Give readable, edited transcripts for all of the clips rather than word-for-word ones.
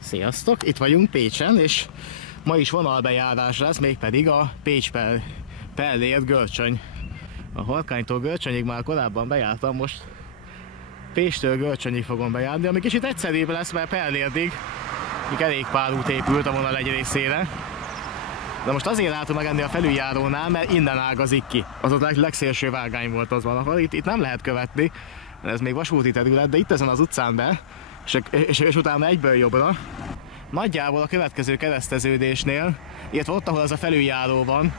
Sziasztok! Itt vagyunk Pécsen, és ma is vonalbejárás lesz, mégpedig a Pécs-Pellér-Görcsöny. A Harkánytól Görcsönyig már korábban bejártam, most Pécstől Görcsönyig fogom bejárni, ami kicsit egyszerűbb lesz, mert Pellérdig kerékpárút épült a vonal egy részére. De most azért látom meg ennél a felüljárónál, mert innen ágazik ki. Az a legszélső vágány volt az valahol, itt nem lehet követni, ez még vasúti terület, de itt ezen az utcán be, és utána egyből jobbra. Nagyjából a következő kereszteződésnél, illetve ott, ahol az a felüljáró van,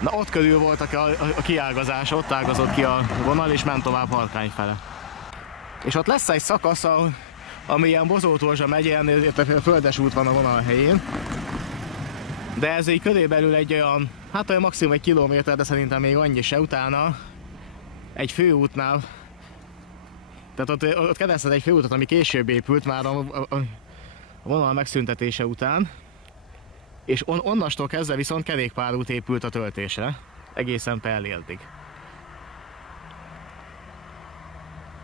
na ott körül volt a kiágazás, ott ágazott ki a vonal, és ment tovább Harkány fele. És ott lesz egy szakasz, ami ilyen Bozótorzsa megyén, illetve földes út van a vonal helyén. De ez így körülbelül egy olyan, hát olyan maximum 1 kilométer, de szerintem még annyi se. Utána egy főútnál, tehát ott keresztez egy főútot, ami később épült már a vonal megszüntetése után, és onnastól kezdve viszont kerékpárút épült a töltésre, egészen Pellérdig.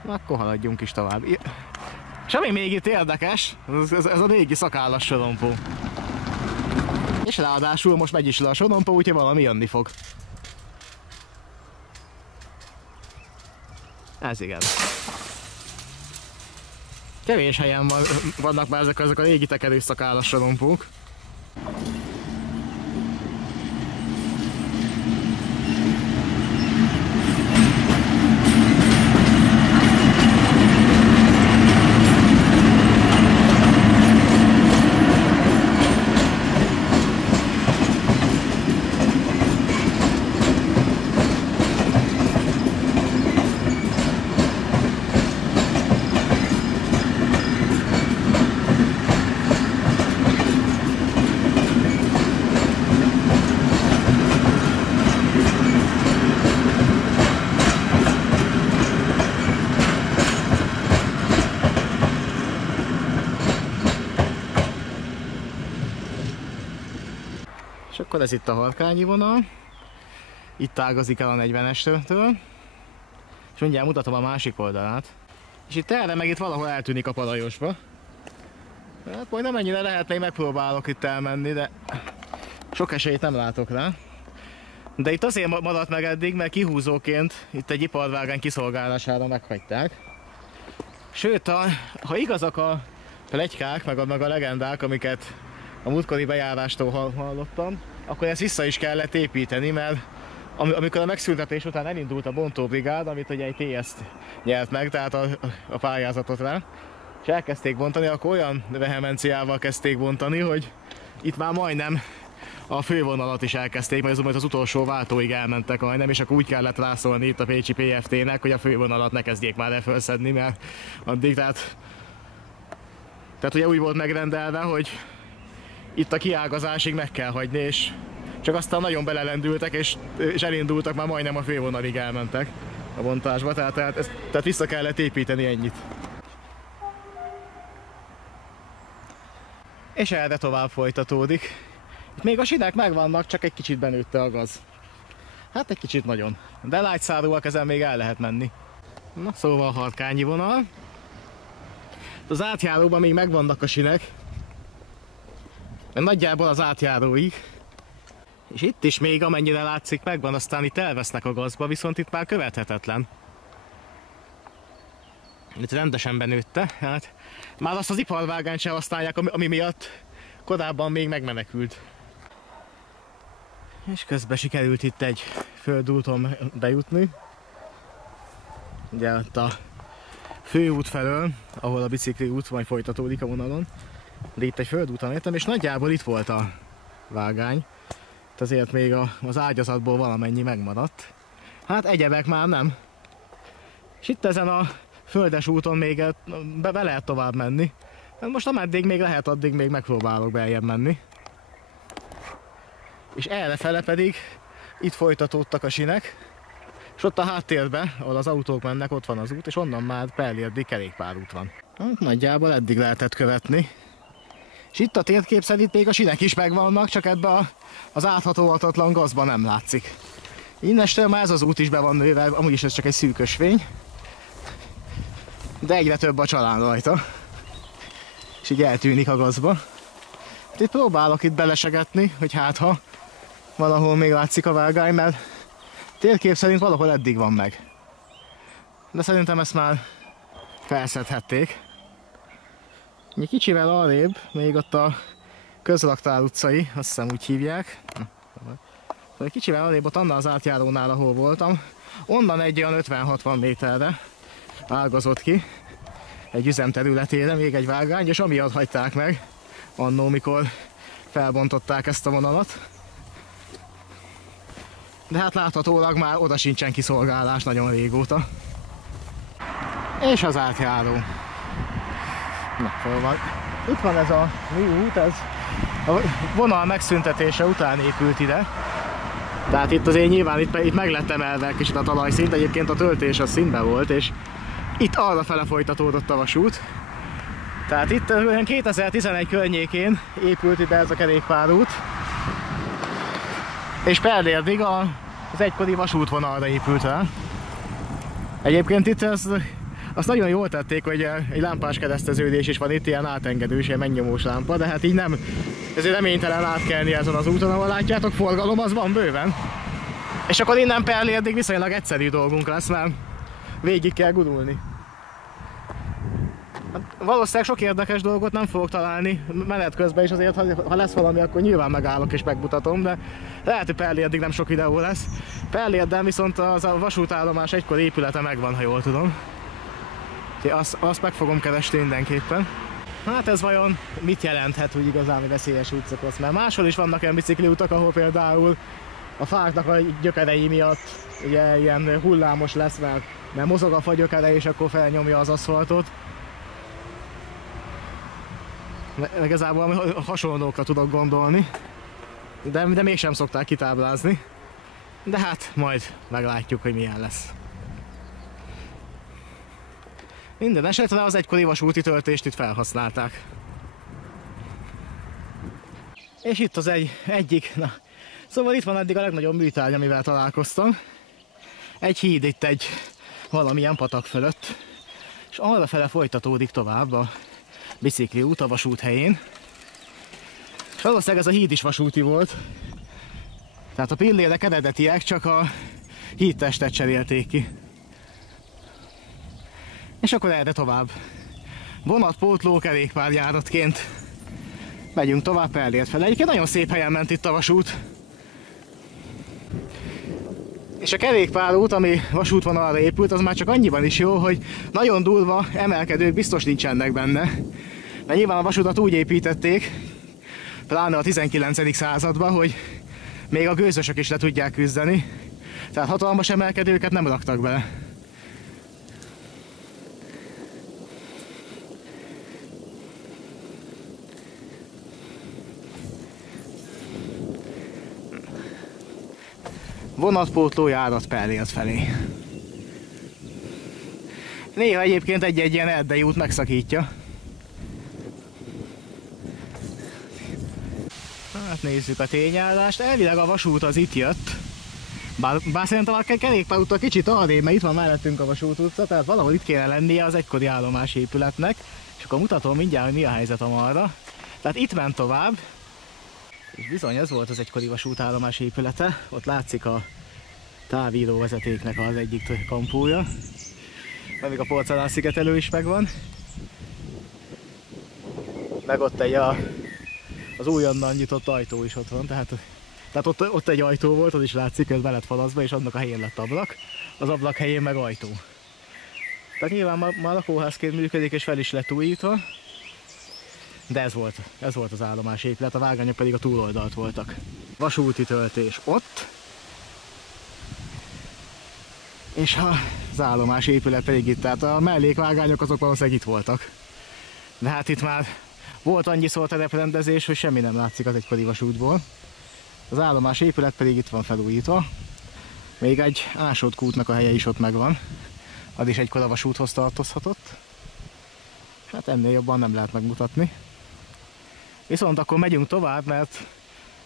Akkor haladjunk is tovább. És ami még itt érdekes, ez a régi szakállas sorompó. És ráadásul most megy is le a sorompó, úgyhogy valami jönni fog. Ez igen. Kevés helyen vannak már ezek a régi tekerős szakállas sorompók. És akkor ez itt a harkányi vonal, itt ágazik el a 40-estől, és mindjárt mutatom a másik oldalát. És itt erre meg itt valahol eltűnik a Parajosba. Hát majd nem ennyire lehet, még megpróbálok itt elmenni, de sok esélyt nem látok rá. De itt azért maradt meg eddig, mert kihúzóként itt egy iparvágány kiszolgálására meghagyták. Sőt, ha igazak a pletykák, meg a legendák, amiket a múltkori bejárástól hallottam, akkor ezt vissza is kellett építeni, mert amikor a megszüntetés után elindult a bontóbrigád, amit ugye egy TS nyert meg, tehát a pályázatot rá, és elkezdték bontani, akkor olyan vehemenciával kezdték bontani, hogy itt már majdnem a fővonalat is elkezdték, mert az utolsó váltóig elmentek majdnem, és akkor úgy kellett rászólni itt a pécsi PFT-nek, hogy a fővonalat ne kezdjék már el felszedni, mert addig, tehát ugye úgy volt megrendelve, hogy itt a kiágazásig meg kell hagyni, és csak aztán nagyon belelendültek, és elindultak, már majdnem a fővonalig elmentek a bontásba, tehát vissza kellett építeni ennyit. És erre tovább folytatódik. Itt még a sinek megvannak, csak egy kicsit benőtte a gaz. Hát egy kicsit nagyon. De lágyszárúak, ezen még el lehet menni. Na, szóval a harkányi vonal. Az átjáróban még megvannak a sinek. Nagyjából az átjáróig. És itt is még amennyire látszik megvan, aztán itt elvesznek a gazba, viszont itt már követhetetlen. Itt rendesen benőtte, hát már azt az iparvágányt sem használják, ami miatt korábban még megmenekült. És közben sikerült itt egy földúton bejutni. Ugye ott a főút felől, ahol a bicikli út majd folytatódik a vonalon. De itt egy földúton értem, és nagyjából itt volt a vágány. Azért még az ágyazatból valamennyi megmaradt. Hát egyebek már nem. És itt ezen a földes úton még be lehet tovább menni. Most ameddig még lehet, addig még megpróbálok beljebb menni. És errefele pedig itt folytatódtak a sinek. És ott a háttérben, ahol az autók mennek, ott van az út, és onnan már Pellérdig kerékpárút van. Hát nagyjából eddig lehetett követni. És itt a térkép szerint még a sinek is megvannak, csak ebbe az áthatóhatatlan gazba nem látszik. Innestől már ez az út is be van nőve, amúgy is ez csak egy szűk ösvény. De egyre több a csalán rajta. És és így eltűnik a gazba. Itt próbálok itt belesegetni, hogy hát ha valahol még látszik a vágány, mert térkép szerint valahol eddig van meg. De szerintem ezt már felszedhették. Egy kicsivel arrébb, még ott a Közraktár utcai, azt hiszem úgy hívják. Egy kicsivel arrébb ott annál az átjárónál, ahol voltam, onnan egy olyan 50-60 méterre ágazott ki egy üzem területére még egy vágány, és amiatt hagyták meg annó, mikor felbontották ezt a vonalat. De hát láthatólag már oda sincsen kiszolgálás nagyon régóta. És az átjáró. Na, hol van? Itt van ez a út, ez a vonal megszüntetése után épült ide. Tehát itt azért nyilván itt meg lett emelve kicsit a talajszint, egyébként a töltés az színben volt, és itt arra fele folytatódott a vasút. Tehát itt 2011 környékén épült ide ez a kerékpárút, és Pellérdig az egykori vasútvonalra épült rá. Egyébként itt azt nagyon jól tették, hogy egy lámpás kereszteződés is van itt, ilyen átengedős, ilyen megnyomós lámpa, de hát így nem, ezért reménytelen átkelni ezen az úton, ahol látjátok, forgalom az van bőven. És akkor innen Pellérdig viszonylag egyszerű dolgunk lesz, mert végig kell gurulni. Valószínűleg sok érdekes dolgot nem fogok találni menet közben is, azért ha lesz valami, akkor nyilván megállok és megmutatom, de lehet, hogy Pellérdig nem sok videó lesz. Pellérden viszont az a vasútállomás egykor épülete megvan, ha jól tudom. Azt meg fogom keresni mindenképpen. Hát ez vajon mit jelenthet úgy igazán veszélyes útszakasz? Mert máshol is vannak olyan bicikliutak, ahol például a fáknak a gyökerei miatt ugye ilyen hullámos lesz, mert mozog a fa gyökere és akkor felnyomja az aszfaltot. Igazából hasonlókra tudok gondolni, de mégsem szokták kitáblázni. De hát majd meglátjuk, hogy milyen lesz. Minden esetre az egykori vasúti töltést itt felhasználták. És itt az egyik, na, szóval itt van eddig a legnagyobb műtárgy, amivel találkoztam. Egy híd itt egy valamilyen patak fölött, és arra fele folytatódik tovább a bicikliút a vasút helyén. És valószínűleg ez a híd is vasúti volt. Tehát a pillérek eredetiek, csak a hídtestet cserélték ki. És akkor erre tovább. Vonatpótló kerékpárjáratként megyünk tovább Pellért fel. Egyébként nagyon szép helyen ment itt a vasút. És a kerékpárút, ami vasútvonalra épült, az már csak annyiban is jó, hogy nagyon durva emelkedők biztos nincsenek benne. Mert nyilván a vasutat úgy építették, pláne a 19. században, hogy még a gőzösök is le tudják küzdeni. Tehát hatalmas emelkedőket nem raktak bele. Vonatpótló járat Pellért felé. Néha egyébként egy-egy ilyen erdei út megszakítja. Hát nézzük a tényállást. Elvileg a vasút az itt jött. Bár szerintem a kerékpárúttól kicsit arrébb, mert itt van mellettünk a Vasút utca, tehát valahol itt kéne lennie az egykori állomás épületnek. És akkor mutatom mindjárt, hogy mi a helyzet amarra. Tehát itt ment tovább. És bizony ez volt az egykori vasútállomás épülete. Ott látszik a távíró vezetéknek az egyik kampója. Még a porcelánszigetelő is megvan. Meg ott az újonnan nyitott ajtó is ott van, tehát ott egy ajtó volt, az is látszik, hogy be lett falazva, és annak a helyén lett ablak. Az ablak helyén meg ajtó. Tehát nyilván már lakóházként működik, és fel is lett újítva. De ez volt az állomás épület, a vágányok pedig a túloldalt voltak. Vasúti töltés ott, és az állomás épület pedig itt, tehát a mellékvágányok azok valószínűleg itt voltak. De hát itt már volt annyiszor tereprendezés, hogy semmi nem látszik az egykori vasútból. Az állomás épület pedig itt van felújítva. Még egy ásódkútnak a helye is ott megvan. Az is egykor a vasúthoz tartozhatott. Hát ennél jobban nem lehet megmutatni. Viszont akkor megyünk tovább, mert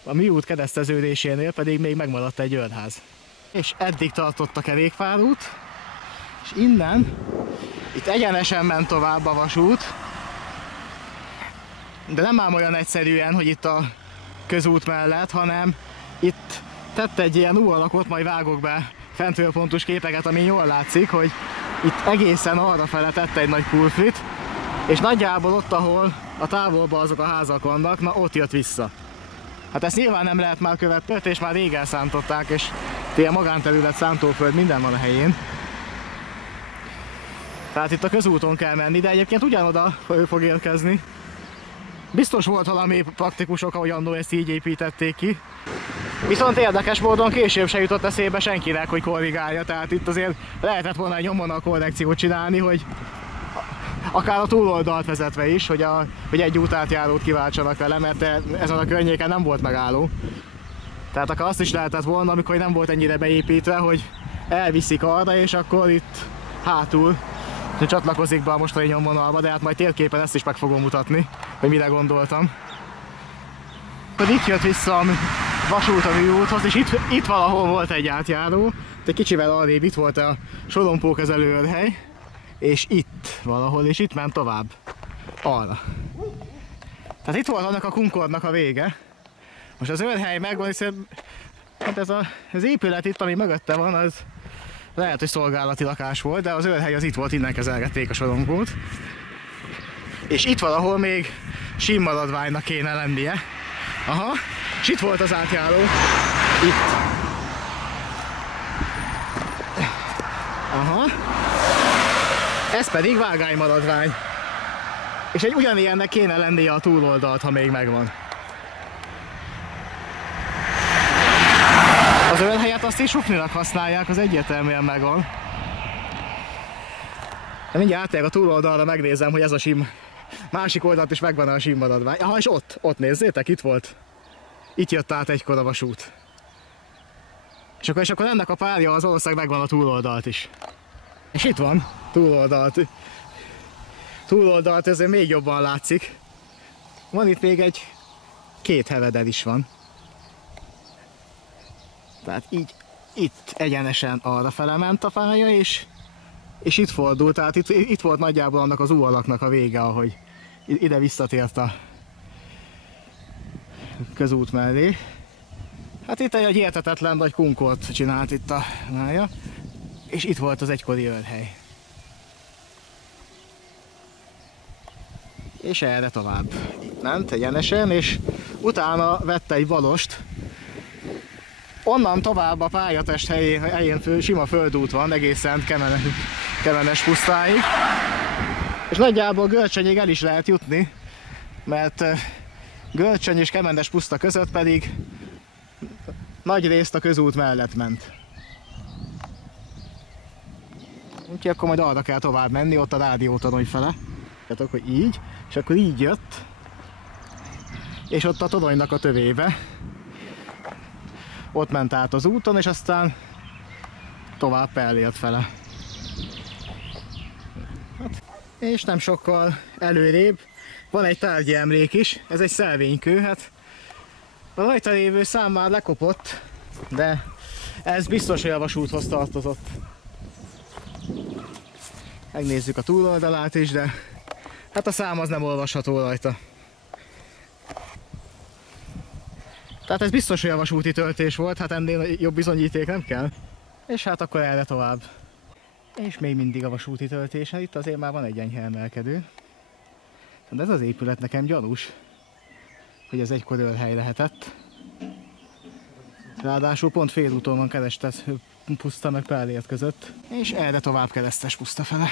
a műút kereszteződésénél pedig még megmaradt egy őrház. És eddig tartott a kerékpárút, és innen, itt egyenesen ment tovább a vasút, De nem ám olyan egyszerűen, hogy itt a közút mellett, hanem itt tett egy ilyen U alakot, majd vágok be fentről pontos képeket, ami jól látszik, hogy itt egészen arrafele tette egy nagy pulfrit, és nagyjából ott, ahol a távolban azok a házak vannak, na ott jött vissza. Hát ezt nyilván nem lehet már követni, és már rég elszántották, és ilyen magánterület, szántóföld, minden van a helyén. Tehát itt a közúton kell menni, de egyébként ugyanoda fog érkezni. Biztos volt valami praktikus oka, hogy annó ezt így építették ki. Viszont érdekes módon később se jutott eszébe senkinek, hogy korrigálja, tehát itt azért lehetett volna egy nyomvonal korrekciót csinálni, hogy akár a túloldalt vezetve is, hogy egy útátjárót kiváltsanak vele, mert ezen a környéken nem volt megálló. Tehát akár azt is lehetett volna, amikor nem volt ennyire beépítve, hogy elviszik arra, és akkor itt hátul csatlakozik be a mostani nyomvonalba, de hát majd térképen ezt is meg fogom mutatni, hogy mire gondoltam. Itt jött vissza a vasút a műúthoz, és itt valahol volt egy átjáró, de kicsivel arrébb itt volt a sorompókezelő őrhely, és itt valahol, és itt ment tovább, arra. Tehát itt volt annak a Concordnak a vége. Most az őrhely megvan, hiszen hát ez az épület itt, ami mögötte van, az lehet, hogy szolgálati lakás volt, de az őrhely az itt volt, innen kezelgették a sorompót. És itt valahol még símmaradványnak kéne lennie. Aha, és itt volt az átjáró. Itt. Aha. Ez pedig vágánymaradvány. És egy ugyanilyennek kéne lennie a túloldalt, ha még megvan. Az őrhelyet azt is sufninak használják, az egyértelműen megvan. De mindjárt átérek a túloldalra, megnézem, hogy ez a sim másik oldalt is megvan a símmaradvány. Aha, és ott nézzétek, itt volt. Itt jött át egykor a vasút. És akkor ennek a párja az valószínűleg megvan a túloldalt is. És itt van, túloldalt. Túloldalt ezért még jobban látszik. Van itt még két hevedel is van. Tehát így, itt egyenesen arra fele ment a pálya, és itt fordult, tehát itt volt nagyjából annak az U alaknak a vége, ahogy ide visszatért a közút mellé. Hát itt egy érthetetlen nagy Concorde csinált itt a mája, és itt volt az egykori őrhely. És erre tovább. Itt ment egyenesen, és utána vette egy balost. Onnan tovább a pályatest helyén sima földút van, egészen Kemenes pusztáig. És nagyjából Görcsönyig el is lehet jutni, mert Görcsöny és Kemenes puszta között pedig nagy részt a közút mellett ment. Úgyhogy akkor majd arra kell tovább menni, ott a rádiótorony fele. Tehát akkor így, és akkor így jött, és ott a toronynak a tövébe. Ott ment át az úton, és aztán tovább Pellért fele. Hát, és nem sokkal előrébb van egy tárgyi emlék is, ez egy szelvénykő, hát a rajta lévő szám már lekopott, de ez biztos, hogy a vasúthoz tartozott. Megnézzük a túloldalát is, de hát a szám az nem olvasható rajta. Tehát ez biztos, hogy a vasúti töltés volt, hát ennél jobb bizonyíték nem kell. És hát akkor erre tovább. És még mindig a vasúti töltésen, itt azért már van egy enyhe emelkedő. De ez az épület nekem gyanús, hogy ez egykor őrhely lehetett. Ráadásul pont félúton van Kerestes puszta meg Pellért között. És erre tovább Keresztes puszta fele.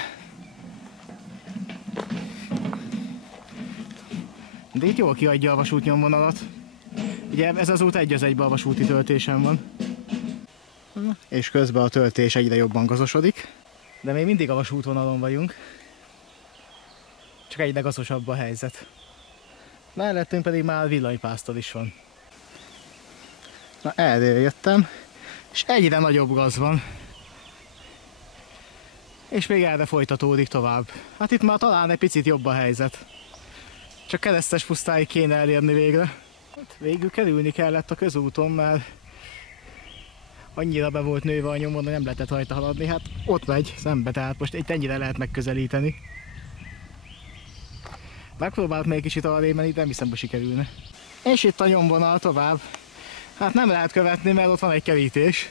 De itt jól kiadja a vasútnyomvonalat. Ugye ez az út egy az egyben a vasúti töltésen van. És közben a töltés egyre jobban gazosodik. De még mindig a vasútvonalon vagyunk. Csak egyre gazosabb a helyzet. Mellettünk pedig már villanypásztor is van. Na, erről jöttem, és egyre nagyobb gaz van. És még erre folytatódik tovább. Hát itt már talán egy picit jobb a helyzet. Csak Keresztes pusztáig kéne elérni végre. Hát végül kerülni kellett a közúton, mert annyira be volt nőve a nyomon, hogy nem lehetett rajta haladni. Hát ott megy szembe, tehát most itt ennyire lehet megközelíteni. Megpróbált még kicsit arrébb menni, de nem hiszem, hogy sikerülne. És itt a nyomvonal tovább. Hát nem lehet követni, mert ott van egy kerítés.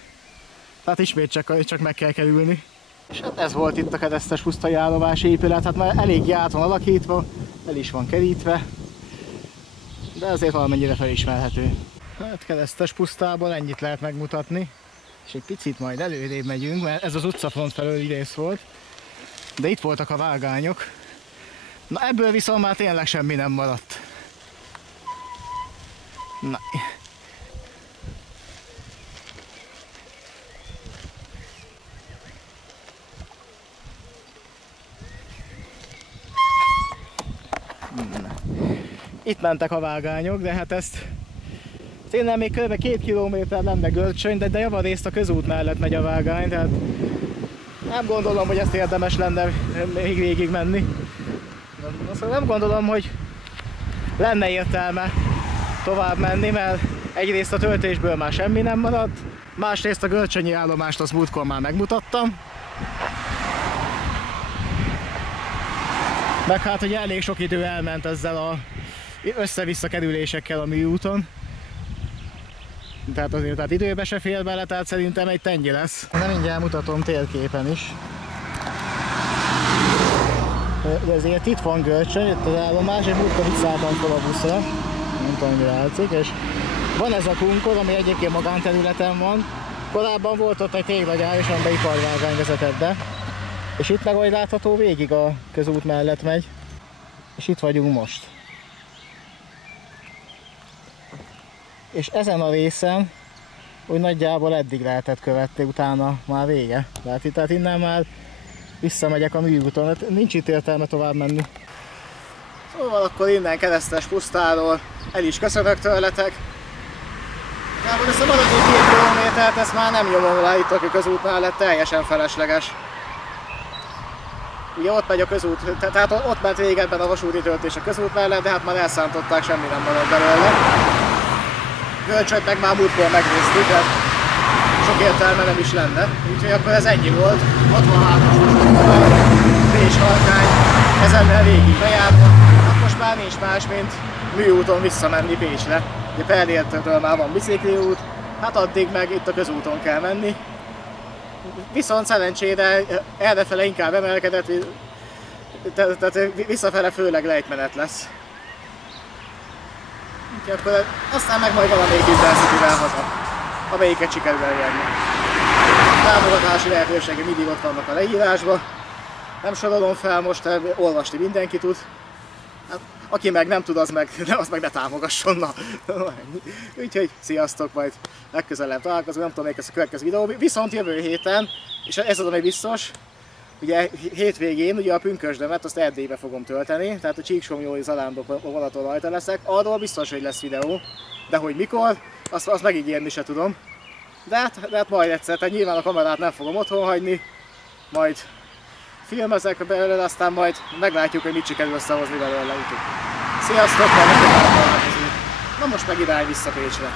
Tehát ismét csak meg kell kerülni. És hát ez volt itt a keresztes pusztai állomási épület. Hát már eléggé át van alakítva, el is van kerítve. De azért valamennyire felismerhető. Hát keresztes pusztából ennyit lehet megmutatni. És egy picit majd előrébb megyünk, mert ez az utcafront felőli rész volt. De itt voltak a vágányok. Na ebből viszont már tényleg semmi nem maradt. Na. Itt mentek a vágányok, de hát ezt innen még kb. 2 kilométer lenne Görcsöny, de javarészt a közút mellett megy a vágány, tehát nem gondolom, hogy ezt érdemes lenne még végig menni. Nem gondolom, hogy lenne értelme tovább menni, mert egyrészt a töltésből már semmi nem maradt, másrészt a görcsönyi állomást azt múltkor már megmutattam. Meg hát, hogy elég sok idő elment ezzel a össze-vissza kerülésekkel a műúton. Tehát azért időbe se fér bele, tehát szerintem egy tennyi lesz. De mindjárt mutatom térképen is. De ezért itt van Görcsöny, itt az állomás, és múltkor itt szálltam fel a buszra. Nem tudom, mi látszik, és van ez a kunkor, ami egyébként magánterületen van. Korábban volt ott egy téglagyár, és amiben iparvágány vezetett be. És itt meg, ahogy látható, végig a közút mellett megy. És itt vagyunk most. És ezen a részen úgy nagyjából eddig lehetett követni, utána már vége. Tehát innen már visszamegyek a műúton, hát nincs itt értelme tovább menni. Szóval akkor innen keresztes pusztáról el is köszönök tőletek. Gábor, ezt a maradék 2 kilométert, ezt már nem nyomom rá itt a közút mellett, teljesen felesleges. Ugye ott megy a közút, tehát ott ment régebben a vasúti töltés a közút mellett, de hát már elszántották, semmi nem maradt belőle. Görcsönyt meg már múltkor megnéztük, tehát sok értelme nem is lenne. Úgyhogy akkor ez ennyi volt. 63-as vasútvonal, Pécs-Harkány, ezennel végig bejárva. Hát most már nincs más, mint műúton visszamenni Pécsre. Ugye Pellértől már van bicikliút, hát addig meg itt a közúton kell menni. Viszont szerencsére errefele inkább emelkedett, tehát visszafele főleg lejtmenet lesz. Úgyhogy akkor aztán meg majd valamelyik Intercityvel haza, amelyiket sikerül elérni. Támogatási lehetőségek mindig ott vannak a leírásban. Nem sorolom fel most, olvasni mindenki tud. Hát, aki meg nem tud, az meg ne támogasson. Na. Úgyhogy sziasztok, majd legközelebb találkozunk, nem tudom, melyik lesz a következő videó. Viszont jövő héten, és ez az, ami biztos, ugye hétvégén ugye a pünkösdömet azt Erdélybe fogom tölteni, tehát a Csíksomlyói Zalándok vonaton rajta leszek, arról biztos, hogy lesz videó, de hogy mikor, azt megígérni se tudom. De hát majd egyszer, tehát nyilván a kamerát nem fogom otthon hagyni, majd filmezek belőle, aztán majd meglátjuk, hogy mit sikerül összehozni belőle. Sziasztok, na most meg irány vissza Pécsre.